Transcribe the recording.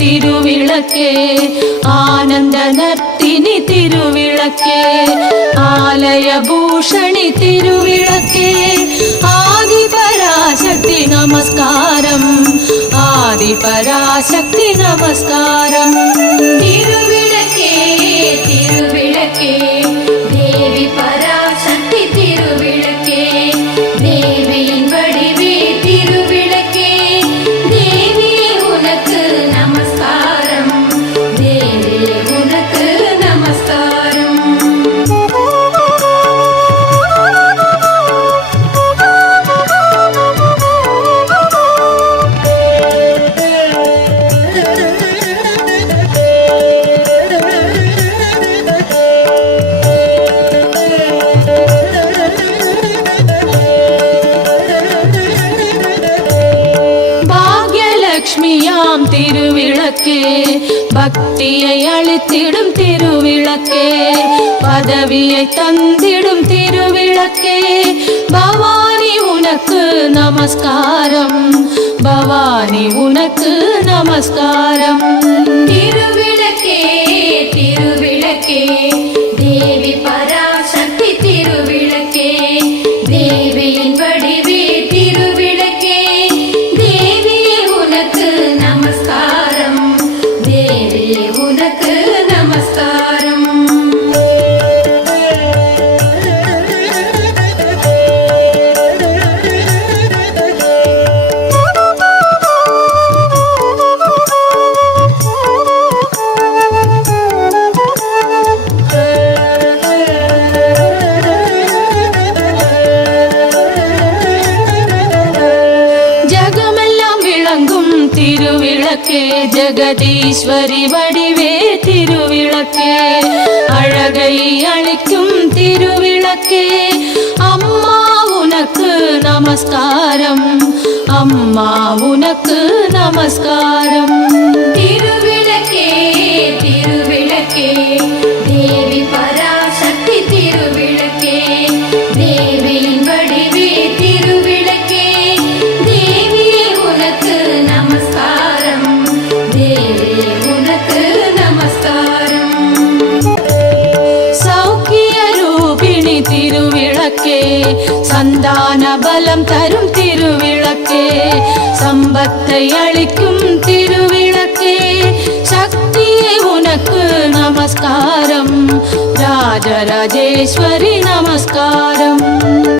திருவிளக்கே ஆனந்த நர்த்தினி திருவிளக்கே ஆலய பூஷணி திருவிளக்கே ஆதி பராசக்தி நமஸ்காரம் ஆதி பராசக்தி நமஸ்காரம் திருவிளக்கே திருவிளக்கே தேவி பராசக்தி திருவிளக்கே தேவியின் வடிவே திருவிளக்கே தேவி உனக்கு நமஸ்காரம் தேவி உனக்கு நமஸ்காரம் லக்ஷ்மியாம் திருவிளக்கே பக்தியை அளித்திடும் திருவிளக்கே பதவியை தந்திடும் திருவிளக்கே பவானி உனக்கு நமஸ்காரம் பவானி உனக்கு நமஸ்காரம் திருவிளக்கே திருவிளக்கே தேவி பராசக்தி திருவிளக்கே தேவியின் வடிவே திருவிளக்கே தேவி உனக்கு நமஸ்காரம் தேவி உனக்கு நமஸ்காரம் திருவிளக்கே ஜெகதீஸ்வரி வடிவே திருவிளக்கே அழகை அளிக்கும் திருவிளக்கே அம்மா உனக்கு நமஸ்காரம் அம்மா உனக்கு நமஸ்காரம் திருவிளக்கே திருவிளக்கே தேவி பராசக்தி திருவிளக்கே தேவியின் வடிவே திருவிளக்கே தேவி உனக்கு நமஸ்காரம் தேவி உனக்கு நமஸ்காரம் சௌக்கிய ரூபிணி திருவிளக்கே சந்தான பலம் தரும் திருவிளக்கே சம்பத்தை அளிக்கும் திருவிளக்கே சக்தியே உனக்கு நமஸ்காரம் ராஜராஜேஸ்வரி நமஸ்காரம்